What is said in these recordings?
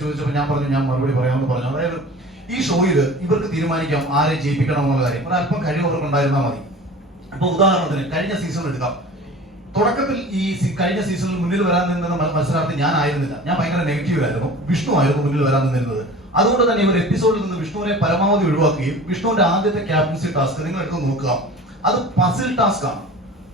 ചോദിച്ചപ്പോൾ ഞാൻ പറഞ്ഞു ഞാൻ മറുപടി പറയാമെന്ന് പറഞ്ഞു. അതായത് ഈ ഷോയിൽ ഇവർക്ക് തീരുമാനിക്കാം ആരെ ജയിപ്പിക്കണം എന്നുള്ള കാര്യം ഒരല്പം കഴിവ് അവർക്ക് ഉണ്ടായിരുന്നാൽ മതി. അപ്പൊ ഉദാഹരണത്തിന് കഴിഞ്ഞ സീസൺ എടുക്കാം. തുടക്കത്തിൽ ഈ കഴിഞ്ഞ സീസണിൽ മുന്നിൽ വരാൻ നിന്ന മത്സരാർത്ഥി ഞാൻ ആയിരുന്നില്ല. ഞാൻ ഭയങ്കര നെഗറ്റീവ് ആയിരുന്നു. വിഷ്ണു ആയിരുന്നു മുന്നിൽ വരാൻ നിന്നിരുന്നത്. അതുകൊണ്ട് തന്നെ ഇവർ എപ്പിസോഡിൽ നിന്ന് വിഷ്ണുവിനെ പരമാവധി ഒഴിവാക്കുകയും വിഷ്ണുവിന്റെ ആദ്യത്തെ ക്യാപ്റ്റൻസി ടാസ്ക് നിങ്ങൾ എടുത്ത് നോക്കുക. അത് പസിൽ ടാസ്ക് ആണ്.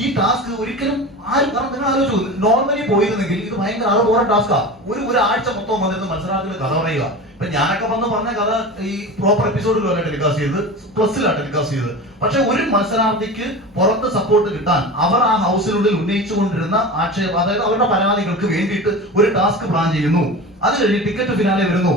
ഈ ടാസ്ക് ഒരിക്കലും ആരും പറഞ്ഞു നിങ്ങൾ ആലോചിച്ചു നോർമലി പോയിരുന്നെങ്കിൽ ഇത് ഭയങ്കര ബോറ ടാസ്കാ ഒരു ഒരാഴ്ച മൊത്തം വന്നിരുന്ന മത്സരാർത്ഥികൾ കഥ പറയുക. ഇപ്പൊ ഞാനൊക്കെ വന്ന് പറഞ്ഞ കഥ ഈ പ്രോപ്പർ എപ്പിസോഡിലല്ല ടെലികാസ്റ്റ് ചെയ്തത്. പ്ലസിലാണ് ടെലികാസ്റ്റ് ചെയ്തത്. പക്ഷെ ഒരു മത്സരാർത്ഥിക്ക് പുറത്ത് സപ്പോർട്ട് കിട്ടാൻ അവർ ആ ഹൗസിനുള്ളിൽ ഉന്നയിച്ചുകൊണ്ടിരുന്ന ആക്ഷേപം അതായത് അവരുടെ പരാതികൾക്ക് വേണ്ടിയിട്ട് ഒരു ടാസ്ക് പ്ലാൻ ചെയ്യുന്നു. അത് കഴിഞ്ഞ് ടിക്കറ്റ് ഫിനാലെ വരുന്നു.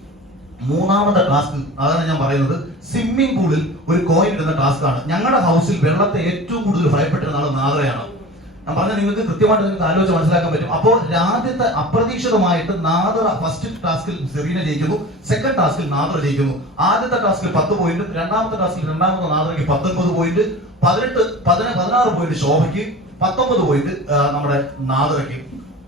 മൂന്നാമത്തെ ടാസ്ക് അതാണ് ഞാൻ പറയുന്നത്. സ്വിമ്മിംഗ് പൂളിൽ ഒരു കോയിൻ ഇടുന്ന ടാസ്ക് ആണ്. ഞങ്ങളുടെ ഹൗസിൽ വെള്ളത്തെ ഏറ്റവും കൂടുതൽ ഭയപ്പെട്ടിരുന്ന ആൾ നാദ്രയാണ് ഞാൻ പറഞ്ഞ നിങ്ങൾക്ക് കൃത്യമായിട്ട് നിങ്ങൾക്ക് ആലോചിച്ച് മനസ്സിലാക്കാൻ പറ്റും. അപ്പോൾ രാജ്യത്തെ അപ്രതീക്ഷിതമായിട്ട് നാദറ ഫസ്റ്റ് ടാസ്കിൽ സെറീന ജയിക്കുന്നു. സെക്കൻഡ് ടാസ്കിൽ നാദറ ജയിക്കുന്നു. ആദ്യത്തെ ടാസ്കിൽ പത്ത് പോയിന്റ് രണ്ടാമത്തെ ടാസ്കിൽ രണ്ടാമത്തെ നാദറയ്ക്ക് പത്തൊൻപത് പോയിന്റ് പതിനെട്ട് പതിന പതിനാറ് പോയിന്റ് ശോഭയ്ക്ക് പത്തൊമ്പത് പോയിന്റ് നമ്മുടെ നാദറയ്ക്ക്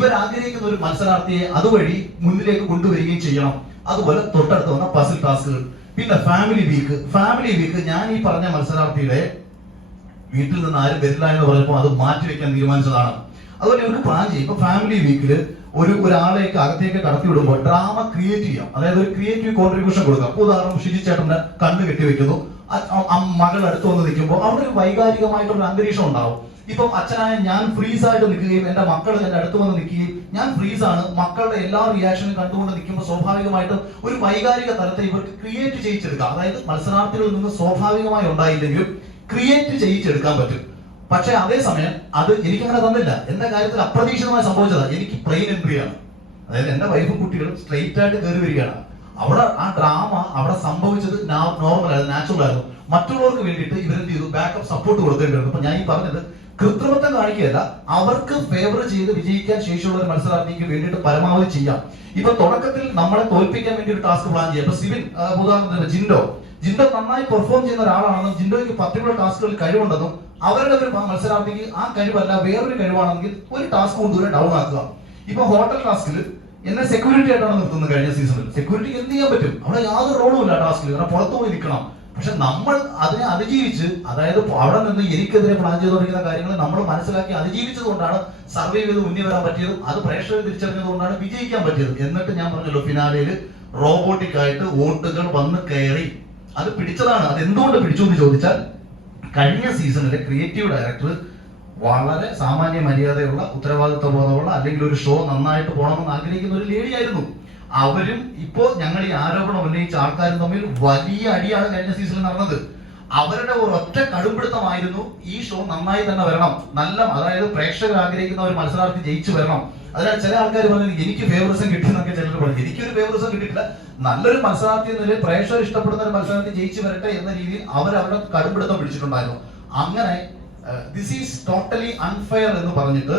ഇവർ ആഗ്രഹിക്കുന്ന ഒരു മത്സരാർത്ഥിയെ അതുവഴി മുന്നിലേക്ക് കൊണ്ടുവരികയും ചെയ്യണം. അതുപോലെ തൊട്ടടുത്ത് വന്ന പസിൽ ടാസ്കുകൾ പിന്നെ ഫാമിലി വീക്ക് ഫാമിലി വീക്ക് ഞാൻ ഈ പറഞ്ഞ മത്സരാർത്ഥിയുടെ വീട്ടിൽ നിന്ന് ആരും വരില്ല എന്ന് പറഞ്ഞപ്പോൾ അത് മാറ്റി വെക്കാൻ തീരുമാനിച്ചതാണ്. അതുപോലെ ഇവർക്ക് പ്ലാൻ ചെയ്യും. ഇപ്പൊ ഫാമിലി വീക്കിൽ ഒരു ഒരാളേക്ക് അകത്തേക്ക് കടത്തി വിടുമ്പോൾ ഡ്രാമ ക്രിയേറ്റ് ചെയ്യാം. അതായത് ഒരു ക്രിയേറ്റീവ് കോൺട്രിബ്യൂഷൻ കൊടുക്കാം. ഉദാഹരണം ഷിജി ചേട്ടന്റെ കണ്ണ് കെട്ടി വെക്കുന്നു മകൾ അടുത്ത് വന്ന് നിൽക്കുമ്പോൾ അവിടെ ഒരു വൈകാരികമായിട്ടുള്ള അന്തരീക്ഷം ഉണ്ടാവും. ഇപ്പം അച്ഛനായ ഞാൻ ഫ്രീസ് ആയിട്ട് നിൽക്കുകയും എന്റെ മക്കൾ എന്റെ അടുത്ത് വന്ന് നിൽക്കുകയും ഞാൻ ഫ്രീസ് ആണ് മക്കളുടെ എല്ലാ റിയാക്ഷനും കണ്ടുകൊണ്ട് നിൽക്കുമ്പോൾ സ്വാഭാവികമായിട്ടും ഒരു വൈകാരിക തലത്തെ ഇവർക്ക് ക്രിയേറ്റ് ചെയ്യിച്ചെടുക്കാം. അതായത് മത്സരാർത്ഥികളിൽ നിന്ന് സ്വാഭാവികമായി ഉണ്ടായില്ലെങ്കിലും ക്രിയേറ്റ് ചെയ്യിച്ചെടുക്കാൻ പറ്റും. പക്ഷെ അതേസമയം അത് എനിക്ക് അങ്ങനെ തന്നില്ല. എന്റെ കാര്യത്തിൽ അപ്രതീക്ഷിതമായി സംഭവിച്ചത്. എനിക്ക് പ്ലെയിൻ എൻട്രി ആണ്. അതായത് എന്റെ വൈഫും കുട്ടികളും സ്ട്രെയിറ്റ് ആയിട്ട് കയറി വരികയാണ്. അവിടെ ആ ഡ്രാമ അവിടെ സംഭവിച്ചത് നോർമൽ ആയിരുന്നു നാച്ചുറൽ ആയിരുന്നു. മറ്റുള്ളവർക്ക് വേണ്ടിയിട്ട് ഇവരെന്ത് ചെയ്തു ബാക്കപ്പ് സപ്പോർട്ട് കൊടുക്കേണ്ടിരുന്നു അപ്പൊ ഞാൻ ഈ പറഞ്ഞത് കൃത്രിമത്വം കാണിക്കുകയല്ല അവർക്ക് ഫേവർ ചെയ്ത് വിജയിക്കാൻ ശേഷിയുള്ള ഒരു മത്സരാർത്ഥിക്ക് വേണ്ടിയിട്ട് പരമാവധി ചെയ്യാം. ഇപ്പൊ തുടക്കത്തിൽ നമ്മളെ തോൽപ്പിക്കാൻ വേണ്ടി ഒരു ടാസ്ക് പ്ലാൻ ചെയ്യാം ഇപ്പൊ സിവിൻ ഉദാഹരണത്തിന് ജിൻഡോ. ജിൻഡോ നന്നായി പെർഫോം ചെയ്യുന്ന ഒരാളാണെന്നും ജിൻഡോയ്ക്ക് പർട്ടിക്കുലർ ടാസ്കുകളിൽ കഴിവുണ്ടെന്നും അവരുടെ ഒരു മത്സരാർത്ഥിക്ക് ആ കഴിവല്ല വേറൊരു കഴിവാണെങ്കിൽ ഒരു ടാസ്ക് കൊണ്ടുവരെ ഡൗൺ ആക്കുക. ഇപ്പൊ ഹോട്ടൽ ടാസ്കിൽ എന്നെ സെക്യൂരിറ്റി ആയിട്ടാണ് നിർത്തുന്നത് കഴിഞ്ഞ സീസണിൽ സെക്യൂരിറ്റിക്ക് എന്ത് ചെയ്യാൻ പറ്റും? അവിടെ യാതൊരു റോളും ഇല്ല ടാസ്കിൽ കാരണം പുറത്തു പോയി നിൽക്കണം. പക്ഷെ നമ്മൾ അതിനെ അതിജീവിച്ച് അതായത് അവിടെ നിന്ന് എനിക്കെതിരെ പ്ലാൻ ചെയ്തുകൊണ്ടിരിക്കുന്ന കാര്യങ്ങൾ നമ്മൾ മനസ്സിലാക്കി അതിജീവിച്ചത് കൊണ്ടാണ് സർവൈവ് ചെയ്ത് മുന്നിൽ വരാൻ പറ്റിയത് അത് പ്രേക്ഷകർ തിരിച്ചറിഞ്ഞത് കൊണ്ടാണ് വിജയിക്കാൻ പറ്റിയത്. എന്നിട്ട് ഞാൻ പറഞ്ഞല്ലോ ഫിനാലയിൽ റോബോട്ടിക് ആയിട്ട് വോട്ടുകൾ വന്ന് കയറി. അത് പിടിച്ചതാണ്. അത് എന്തുകൊണ്ട് പിടിച്ചു എന്ന് ചോദിച്ചാൽ കഴിഞ്ഞ സീസണിലെ ക്രിയേറ്റീവ് ഡയറക്ടർ വളരെ സാമാന്യ മര്യാദയുള്ള ഉത്തരവാദിത്വ ബോധമുള്ള അല്ലെങ്കിൽ ഒരു ഷോ നന്നായിട്ട് പോകണമെന്ന് ആഗ്രഹിക്കുന്ന ഒരു ലേഡി ആയിരുന്നു. അവരും ഇപ്പോ ഞങ്ങൾ ഈ ആരോപണം ഉന്നയിച്ച ആൾക്കാരും തമ്മിൽ വലിയ അടിയാണ് കഴിഞ്ഞ സീസണിൽ നടന്നത്. അവരുടെ ഒരു ഒറ്റ കടുംപിടുത്തമായിരുന്നു ഈ ഷോ നന്നായി തന്നെ വരണം. നല്ല അതായത് പ്രേക്ഷകർ ആഗ്രഹിക്കുന്ന ഒരു മത്സരാർത്ഥി ജയിച്ചു വരണം. അതിനാൽ ചില ആൾക്കാർ പറഞ്ഞു എനിക്ക് ഫേവറിസം കിട്ടിയെന്നൊക്കെ ചിലർ പറഞ്ഞു. എനിക്കൊരു ഫേവറിസം കിട്ടിയിട്ടില്ല. നല്ലൊരു മത്സരാർത്ഥി എന്നൊരു പ്രേക്ഷകർ ഇഷ്ടപ്പെടുന്ന ഒരു മത്സരാർത്ഥി ജയിച്ചു വരട്ടെ എന്ന രീതിയിൽ അവർ അവരുടെ കടുംപിടുത്തം പിടിച്ചിട്ടുണ്ടായിരുന്നു. അങ്ങനെ ദിസ് ഈസ് ടോട്ടലി അൺഫെയർ എന്ന് പറഞ്ഞിട്ട്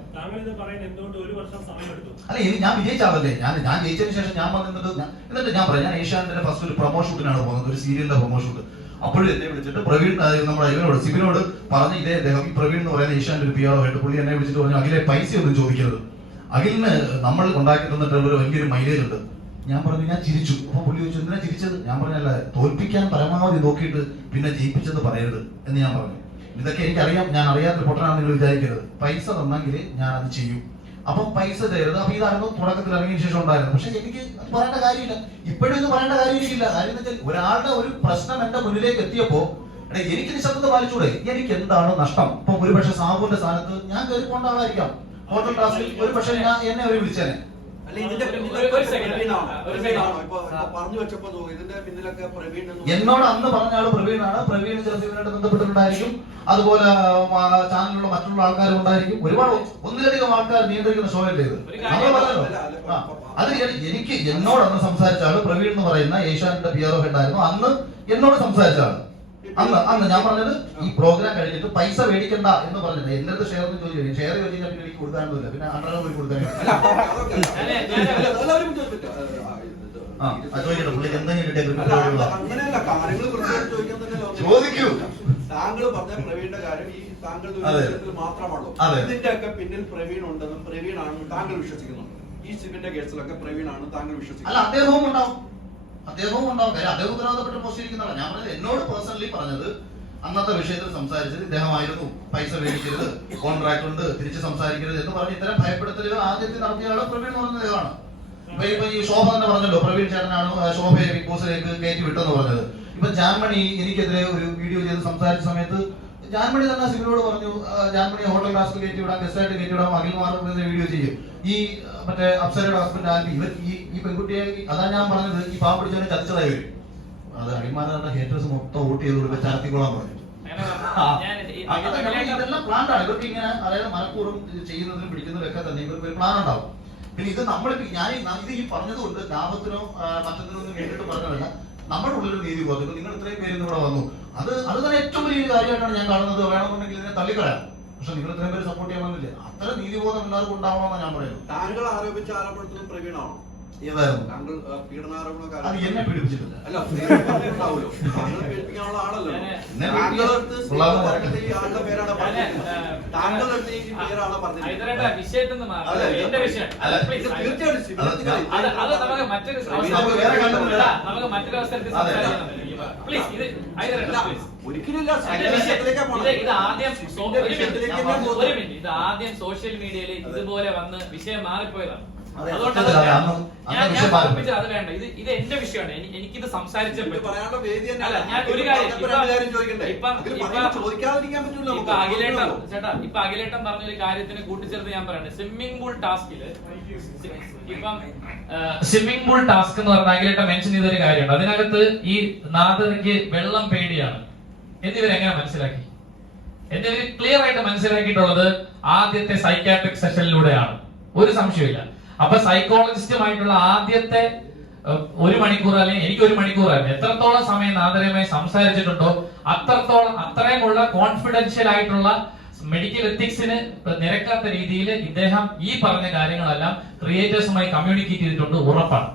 ഇത് അല്ല എനിക്ക് ഞാൻ വിജയിച്ച ആളല്ലേ ഞാൻ ഞാൻ ജയിച്ചതിന് ശേഷം ഞാൻ വന്നിട്ട് എന്നിട്ട് ഞാൻ പറയാം ഞാൻ ഏഷ്യാനെറ്റിന്റെ ഫസ്റ്റ് ഒരു പ്രൊമോ ഷൂട്ടിനാണ് പോകുന്നത് ഒരു സീരിയലിന്റെ പ്രൊമോ ഷൂട്ട് അപ്പോഴും എന്നെ വിളിച്ചിട്ട് പ്രവീൺ നമ്മുടെ ഇവനോട് സിബിനോട് പറഞ്ഞ ഇതേ അദ്ദേഹം ഈ പ്രവീൺ എന്ന് പറയുന്ന ഏഷ്യാന്റെ ഒരു പി ആയിട്ട് പുള്ളി എന്നെ വിളിച്ചിട്ട് പറഞ്ഞു അഖിലെ പൈസ ഒന്നും ചോദിക്കരുത്. അഖിലിന് നമ്മൾ ഉണ്ടാക്കി തന്നിട്ടുള്ള ഒരു വലിയൊരു മൈലേജ് ഉണ്ട്. ഞാൻ പറഞ്ഞു ഞാൻ ചിരിച്ചു. അപ്പൊ പുള്ളി ചോദിച്ചു എന്തിനാ ചിരിച്ചത്? ഞാൻ പറഞ്ഞല്ല തോൽപ്പിക്കാൻ പരമാവധി നോക്കിയിട്ട് പിന്നെ ജയിപ്പിച്ചെന്ന് പറയരുത് എന്ന് ഞാൻ പറഞ്ഞു. ഇതൊക്കെ എനിക്കറിയാം ഞാൻ അറിയാത്ത പൊട്ടനാണ് നിങ്ങൾ വിചാരിക്കരുത്. പൈസ തന്നെങ്കിൽ ഞാൻ അത് ചെയ്യും. അപ്പം പൈസ തരരുത്. അപ്പൊ ഇതായിരുന്നു തുടക്കത്തിൽ ഇറങ്ങിയ ശേഷം ഉണ്ടായിരുന്നു പക്ഷെ എനിക്ക് അത് പറയേണ്ട കാര്യമില്ല. ഇപ്പോഴും ഇത് പറയേണ്ട കാര്യം എന്ന് വെച്ചാൽ ഒരാളുടെ ഒരു പ്രശ്നം എന്റെ മുന്നിലേക്ക് എത്തിയപ്പോ എടാ, എനിക്ക് നിശബ്ദത പാലിച്ചൂടെ? എനിക്ക് എന്താണ് നഷ്ടം? ഇപ്പൊ ഒരുപക്ഷെ സാബുവിന്റെ സ്ഥാനത്ത് ഞാൻ കയറി പോകേണ്ട ആളായിരിക്കാം ഹോട്ടൽ ക്ലാസ്സിൽ ഒരുപക്ഷെ എന്നെ അവർ വിളിച്ചേനെ. എന്നോട് അന്ന് പറഞ്ഞ ആൾ പ്രവീണാണ്. പ്രവീൺ ജോസഫിനായിട്ട് ബന്ധപ്പെട്ടിട്ടുണ്ടായിരിക്കും. അതുപോലെ ചാനലിലുള്ള മറ്റുള്ള ആൾക്കാരും ഉണ്ടായിരിക്കും. ഒരുപാട് ഒന്നിലധികം ആൾക്കാർ നിയന്ത്രിക്കുന്ന ഷോ അല്ലേ ഇത്? അത് എനിക്ക് എന്നോട് അന്ന് സംസാരിച്ച ആൾ പ്രവീൺ എന്ന് പറയുന്ന ഏഷ്യാനെറ്റിന്റെ പി ആർ ഉണ്ടായിരുന്നു. അന്ന് എന്നോട് സംസാരിച്ച ആൾ. അന്ന് അന്ന് ഞാൻ പറഞ്ഞത് ഈ പ്രോഗ്രാം കഴിഞ്ഞിട്ട് പൈസ മേടിക്കണ്ട എന്ന് പറഞ്ഞത് എന്റെ അടുത്ത് ഷെയർ ചോദിച്ചു ഷെയർ ചോദിച്ചാൽ പിന്നെ എനിക്ക് കൊടുക്കാനൊന്നുമില്ല പിന്നെ അണ്ടറ പോയി കൊടുക്കാൻ ചോദിക്കട്ടെ പുള്ളിക്ക് എന്തെങ്കിലും കിട്ടിയ ചോദിക്കൂ. താങ്കൾ പറഞ്ഞ പ്രവീണിന്റെ കാര്യം ഈ താങ്കൾ മാത്രമാണല്ലോ അതെ. ഇതിന്റെ ഒക്കെ പിന്നിൽ പ്രവീൺ ഉണ്ടെന്നും പ്രവീൺ ആണെന്നും താങ്കൾ വിശ്വസിക്കുന്നു. ഈ സിബിന്റെ കേസിലൊക്കെ പ്രവീൺ ആണ് താങ്കൾ അല്ല വിശ്വസിക്കുന്നു അദ്ദേഹവും ഉണ്ടാവും. കാര്യം അദ്ദേഹം ഉത്തരവാദപ്പെട്ട് പോസ്റ്റ് ഇരിക്കുന്നതാണ് ഞാൻ പറഞ്ഞത് എന്നോട് പേഴ്സണലി പറഞ്ഞത് അന്നത്തെ വിഷയത്തിൽ സംസാരിച്ചത് ഇദ്ദേഹമായിരുന്നു. പൈസ മേടിക്കരുത് കോൺട്രാക്ട് ഉണ്ട് തിരിച്ച് സംസാരിക്കരുത് എന്ന് പറഞ്ഞ് ഇത്തരം ഭയപ്പെടുത്തലുകൾ ആദ്യത്തെ നടത്തിയ ആൾ പ്രവീൺ എന്ന് പറയുന്ന അദ്ദേഹമാണ് ഇപ്പൊ ഇപ്പൊ ഈ ശോഭ തന്നെ പറഞ്ഞല്ലോ പ്രവീൺ ചേട്ടനാണ് ശോഭയെ ബിഗ് ബോസിലേക്ക് കയറ്റി വിട്ടെന്ന് പറഞ്ഞത്. ഇപ്പൊ ജാൻമണി എനിക്കെതിരെ ഒരു വീഡിയോ ചെയ്ത് സംസാരിച്ച സമയത്ത് ജാൻമണി തന്നെ സിബിനോട് പറഞ്ഞു ജാൻമണി ഹോട്ടൽ ക്ലാസ്സിൽ കയറ്റി വിടാം ഗസ്റ്റായിട്ട് കയറ്റി വിടാം അഖിൽമാർ വീഡിയോ ചെയ്യും. ഈ മറ്റേ അപ്സരയുടെ ഹസ്ബൻഡ് ആന്റി ഇവർ ഈ ഈ പെൺകുട്ടിയെ അതാ ഞാൻ പറഞ്ഞത് ഈ പാവം പിടിച്ചവനെ ചതിച്ചതായി വരും അത് അടിമാരുടെ ഹേറ്റേഴ്സ് മൊത്തം വോട്ട് ചെയ്ത് കൊടുക്കുക ചാർത്തിക്കോളാൻ പറഞ്ഞു. ഇതെല്ലാം പ്ലാൻ ആണ്. ഇവർക്ക് ഇങ്ങനെ അതായത് മനഃപൂർവം ചെയ്യുന്നതിനും പിടിക്കുന്നതിനും ഒക്കെ തന്നെ ഇവർക്ക് ഒരു പ്ലാൻ ഉണ്ടാവും. പിന്നെ ഇത് നമ്മൾ ഞാൻ ഇത് ഈ പറഞ്ഞതുകൊണ്ട് ലാഭത്തിനോ മറ്റത്തിനോ ഒന്നും വേണ്ടിയിട്ട് പറഞ്ഞതല്ല. നമ്മുടെ ഉള്ളിൽ നീതി പോകുന്നു നിങ്ങൾ ഇത്രയും പേര് ഇന്ന് ഇവിടെ വന്നു. അത് അത് തന്നെ ഏറ്റവും വലിയ കാര്യമായിട്ടാണ് ഞാൻ കാണുന്നത്. വേണമെന്നുണ്ടെങ്കിൽ ഇതിനെ തള്ളിക്കളയാം. പക്ഷെ നിങ്ങൾ ഇത്രയും പേര് സപ്പോർട്ട് ചെയ്യാൻ വന്നില്ലേ? അത്ര നീതിബോധം എല്ലാവർക്കും ഉണ്ടാവണമെന്നാണ് ഞാൻ പറയുന്നത്. താങ്കൾ ആരോപിച്ച ആരോപണത്തിലും പ്രവീണാണോ? താങ്കൾ ആ, പീഡനാരോപണമൊക്കെ അത് ആരോപിച്ചു. എന്നെ പീഡിപ്പിച്ചിട്ടില്ല. അല്ല താങ്കൾ ആളല്ലോ താങ്കളുടെ അടുത്ത് കൊള്ളാവുന്ന ഈ ആളുടെ പേരാണ് ഞാൻ, താങ്കളുടെ അടുത്ത് ഈ പേരാണ് പറഞ്ഞത് ഹൈദരാബാദ് വിഷയത്തിൽ നിന്ന് മാറി. അല്ല, എന്റെ വിഷയം. അല്ല, Please, ഇത് തീർച്ചയായിട്ടും അത് അത് അത് നമുക്ക് മറ്റൊരു അവസരം- വേറെ കണ്ടത്തില്ല. നമുക്ക് മറ്റൊരു അവസരത്തിൽ അതെ. സംസാരിക്കാം. പ്ലീസ് ഇത് ഹൈദരാബാദ് പ്ലീസ് ഒരിക്കലില്ല ഇത് സിബിന്റെ വിഷയത്തിലേക്കാ ഇത് പോണത്. ഇത് ആദ്യം സോ- സിബിന്റെ ഒരു മിനിറ്റ്, വിഷയത്തിലേക്ക് ഒരു ഞാൻ പോകുന്നത്. മിനിറ്റ്. ഇത് ആദ്യം സോഷ്യൽ മീഡിയയിൽ ഇതുപോലെ വന്ന് വിഷയം മാറിപ്പോയതാണ്. ഇത് ഇത് എന്റെ വിഷയമാണ്. എനി- എനിക്കിത് സംസാരിച്ചേ ഇത് പറ്റൂ. പറയാനുള്ള വേദി തന്നെ അല്ല, ഞാൻ ഒരു കാര്യം പറഞ്ഞപ്പോ കാര്യം ചോദിക്കണ്ടേ? ഇപ്പം- അഖിലേട്ടൻ ചേട്ടാ ഇപ്പൊ അഖിലേട്ടൻ പറഞ്ഞൊരു കാര്യത്തിന് കൂട്ടിച്ചേർത്ത് ഞാൻ പറയട്ടെ. സ്വിമ്മിംഗ് പൂൾ ടാസ്കിൽ ഇപ്പം സ്വിമ്മിംഗ് പൂൾ ടാസ്ക് എന്ന് പറഞ്ഞ അഖിലേട്ടൻ മെൻഷൻ ചെയ്തൊരു കാര്യമുണ്ട്. അതിനകത്ത് ഈ നാദർക്ക് വെള്ളം പേടിയാണ്. എന്നിവരെങ്ങനെ മനസ്സിലാക്കി? എന്റെ ഒരു ക്ലിയർ ആയിട്ട് മനസ്സിലാക്കിയിട്ടുള്ളത് ആദ്യത്തെ സൈക്കാട്രിക് സെഷനിലൂടെയാണ് ഒരു സംശയമില്ല അപ്പൊ സൈക്കോളജിസ്റ്റുമായിട്ടുള്ള ആദ്യത്തെ ഒരു മണിക്കൂർ അല്ലെങ്കിൽ എനിക്ക് ഒരു മണിക്കൂറായിരുന്നു എത്രത്തോളം സമയം നാദരയുമായി സംസാരിച്ചിട്ടുണ്ടോ അത്രത്തോളം അത്രയുമുള്ള കോൺഫിഡൻഷ്യൽ ആയിട്ടുള്ള മെഡിക്കൽ എത്തിക്സിന് നിരക്കാത്ത രീതിയിൽ ഇദ്ദേഹം ഈ പറഞ്ഞ കാര്യങ്ങളെല്ലാം ക്രിയേറ്റേഴ്സുമായി കമ്മ്യൂണിക്കേറ്റ് ചെയ്തിട്ടുണ്ട് ഉറപ്പാണ്.